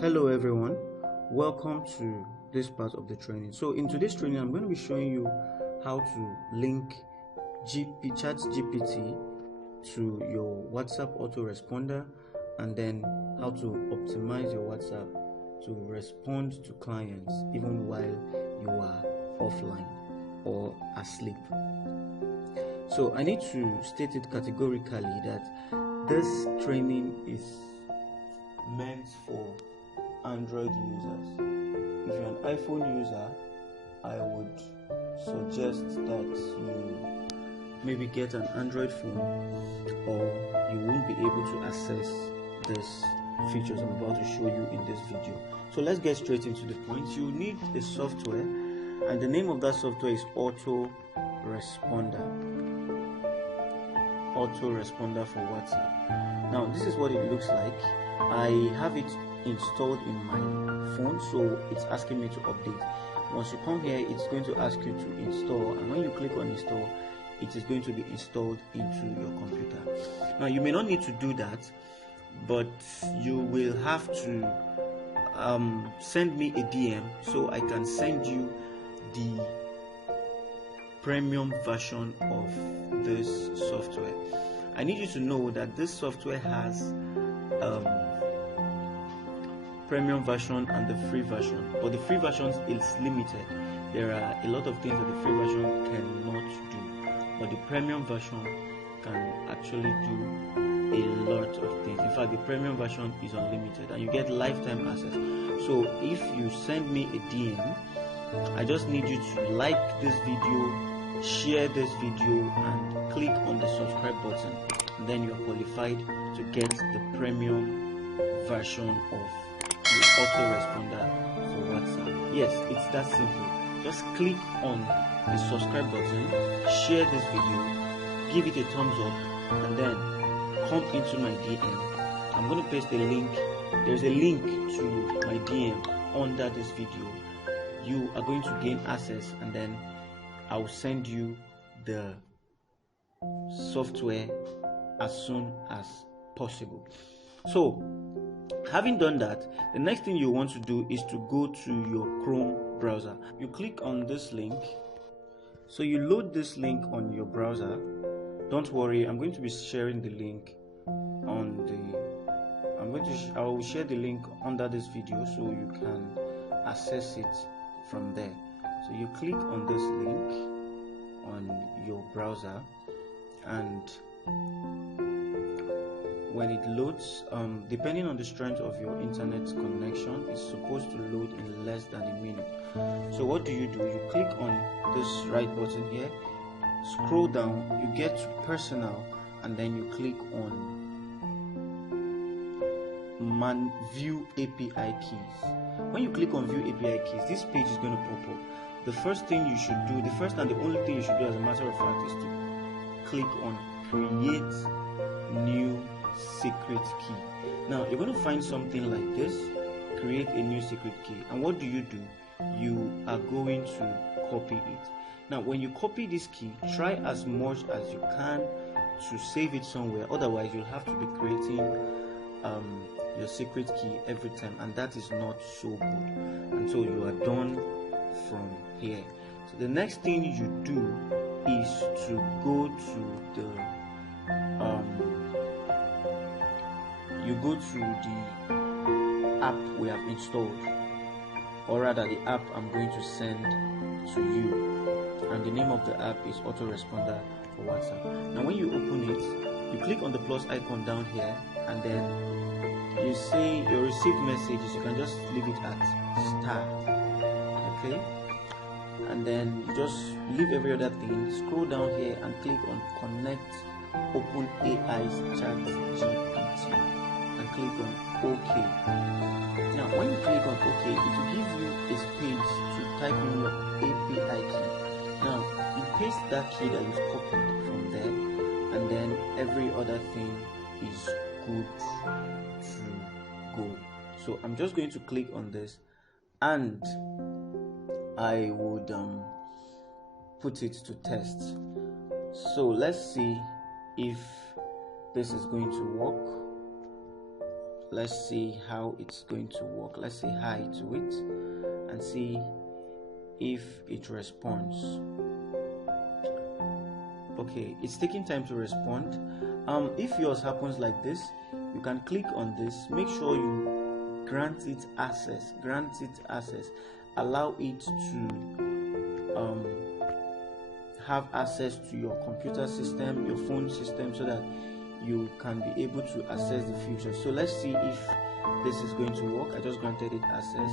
Hello everyone, welcome to this part of the training. So in today's training, I'm going to be showing you how to link ChatGPT to your WhatsApp autoresponder, and then how to optimize your WhatsApp to respond to clients even while you are offline or asleep. So I need to state it categorically that this training is meant for Android users. If you're an iPhone user, I would suggest that you maybe get an Android phone, or you won't be able to access these features I'm about to show you in this video. So let's get straight into the point. You need a software, and the name of that software is autoresponder for WhatsApp. Now this is what it looks like. I have it installed in my phone, so it's asking me to update. Once you come here, it's going to ask you to install, and when you click on install, it is going to be installed into your computer. Now you may not need to do that, but you will have to send me a DM so I can send you the premium version of this software. I need you to know that this software has premium version and the free version, but the free version is limited. There are a lot of things that the free version cannot do, but the premium version can actually do a lot of things. In fact, the premium version is unlimited and you get lifetime access. So if you send me a DM, I just need you to like this video, share this video, and click on the subscribe button, and then you are qualified to get the premium version of the autoresponder for WhatsApp. Yes, it's that simple. Just click on the subscribe button, share this video, give it a thumbs up, and then come into my DM. I'm going to paste a link. There's a link to my DM under this video. You are going to gain access, and then I'll send you the software as soon as possible. So having done that, the next thing you want to do is to go to your Chrome browser. You click on this link. So you load this link on your browser. Don't worry, I'm going to be sharing the link on the I will share the link under this video so you can access it from there. So you click on this link on your browser, and when it loads, depending on the strength of your internet connection, it's supposed to load in less than a minute. So what do? You click on this right button here, scroll down, you get to personal, and then you click on view API keys. When you click on view API keys, this page is going to pop up. The first thing you should do, the first and the only thing you should do as a matter of fact, is to click on create new secret key. Now you're going to find something like this, create a new secret key, and what do? You are going to copy it. Now when you copy this key, try as much as you can to save it somewhere, otherwise you'll have to be creating your secret key every time, and that is not so good. And so you are done from here. So the next thing you do is to go to the app we have installed, or rather the app I'm going to send to you, and the name of the app is autoresponder for WhatsApp. Now when you open it, you click on the plus icon down here, and then you see your received messages. You can just leave it at star, okay, and then you just leave every other thing, scroll down here and click on connect OpenAI's ChatGPT and click on OK. Now when you click on OK, it will give you a space to type in your API key. Now you paste that key that you've copied from there, and then every other thing is good to go. So I'm just going to click on this, and I would put it to test. So let's see if this is going to work. Let's see how it's going to work. Let's say hi to it and see if it responds. Okay, it's taking time to respond. If yours happens like this, you can click on this. Make sure you grant it access. Allow it to have access to your computer system, your phone system, so that you can be able to access the future. So let's see if this is going to work. I just granted it access.